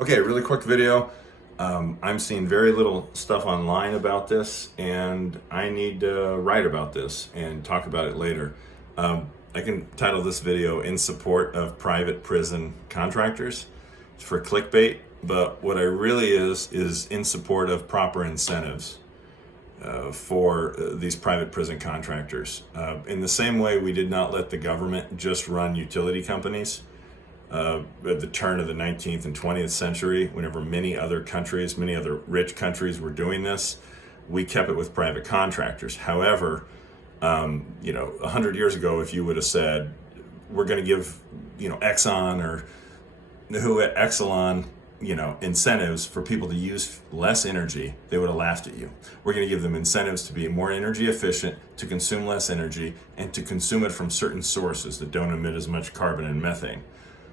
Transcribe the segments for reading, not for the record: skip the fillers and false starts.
Okay, really quick video. I'm seeing very little stuff online about this, and I need to write about this and talk about it later. I can title this video "In Support of Private Prison Contractors." It's for clickbait, but what I really is in support of proper incentives for these private prison contractors. In the same way we did not let the government just run utility companies at the turn of the 19th and 20th century, whenever many other rich countries were doing this, we kept it with private contractors. However, 100 years ago, if you would have said, we're going to give, Exxon or who at Exelon, incentives for people to use less energy, they would have laughed at you. We're going to give them incentives to be more energy efficient, to consume less energy, and to consume it from certain sources that don't emit as much carbon and methane.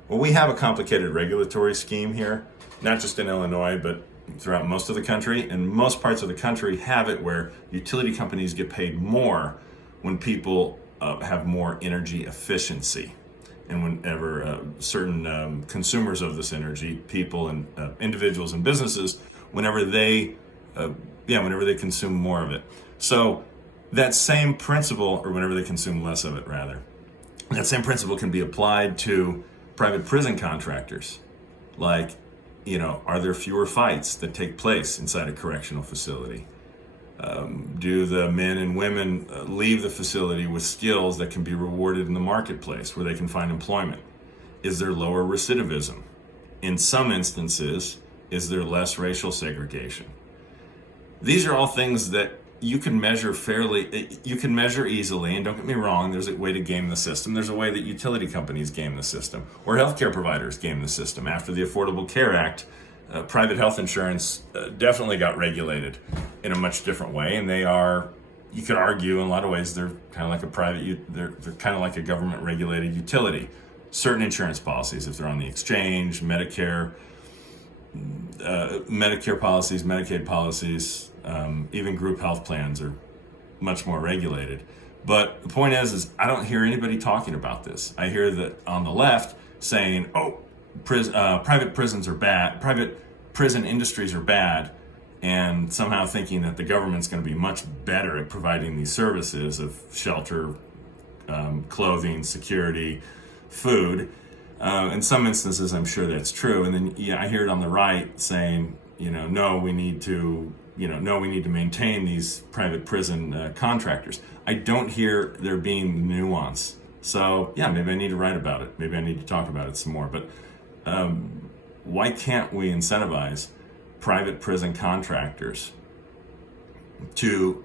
Well, we have a complicated regulatory scheme here, not just in Illinois, but throughout most of the country. And most parts of the country have it where utility companies get paid more when people have more energy efficiency. And whenever certain consumers of this energy, people and individuals and businesses, whenever they consume more of it. So that same principle, or whenever they consume less of it, rather, that same principle can be applied to private prison contractors. Like, are there fewer fights that take place inside a correctional facility? Do the men and women leave the facility with skills that can be rewarded in the marketplace where they can find employment? Is there lower recidivism? In some instances, is there less racial segregation? These are all things that you can measure easily, and don't get me wrong, there's a way to game the system. There's a way that utility companies game the system, or healthcare providers game the system. After the Affordable Care Act, private health insurance definitely got regulated in a much different way, and you could argue in a lot of ways they're kind of like they're kind of like a government regulated utility. Certain insurance policies, if they're on the exchange, Medicare policies, Medicaid policies, even group health plans are much more regulated. But the point is I don't hear anybody talking about this. I hear that on the left saying, private prisons are bad, private prison industries are bad, and somehow thinking that the government's going to be much better at providing these services of shelter, clothing, security, food. In some instances, I'm sure that's true. And then I hear it on the right saying, no, we need to maintain these private prison contractors. I don't hear there being nuance. So maybe I need to write about it. Maybe I need to talk about it some more. But why can't we incentivize private prison contractors to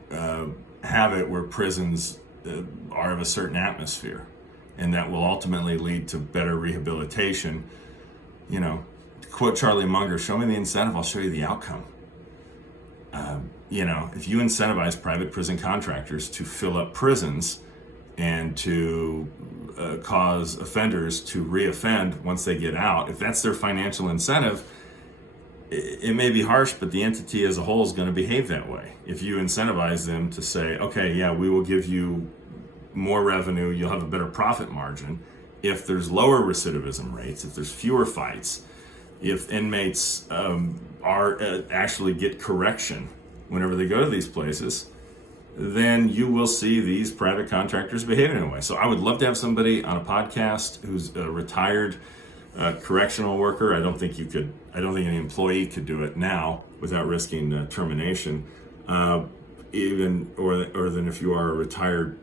have it where prisons are of a certain atmosphere, and that will ultimately lead to better rehabilitation? To quote Charlie Munger, show me the incentive, I'll show you the outcome. If you incentivize private prison contractors to fill up prisons and to cause offenders to reoffend once they get out, if that's their financial incentive, it may be harsh, but the entity as a whole is going to behave that way. If you incentivize them to say, okay, we will give you more revenue, you'll have a better profit margin. If there's lower recidivism rates, if there's fewer fights, if inmates actually get correction whenever they go to these places, then you will see these private contractors behaving in a way. So I would love to have somebody on a podcast who's a retired correctional worker. I don't think any employee could do it now without risking termination. Or than if you are a retired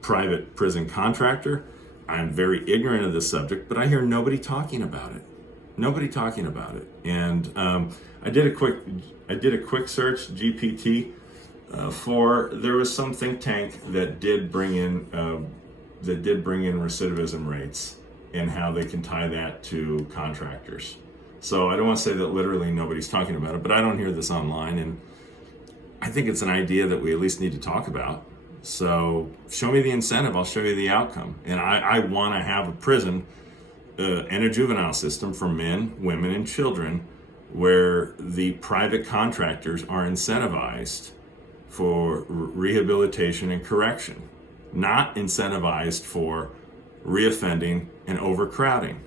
private prison contractor. I'm very ignorant of this subject, but I hear nobody talking about it. And I did a quick search, GPT, there was some think tank that did bring in recidivism rates and how they can tie that to contractors. So I don't want to say that literally nobody's talking about it, but I don't hear this online, and I think it's an idea that we at least need to talk about. So show me the incentive, I'll show you the outcome. And I want to have a prison and a juvenile system for men, women, and children where the private contractors are incentivized for rehabilitation and correction, not incentivized for reoffending and overcrowding.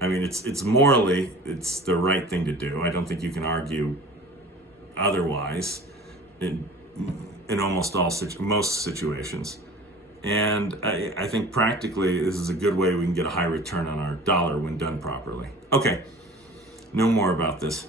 I mean, it's morally, it's the right thing to do. I don't think you can argue otherwise in almost most situations. And I think practically this is a good way we can get a high return on our dollar when done properly. Okay, no more about this.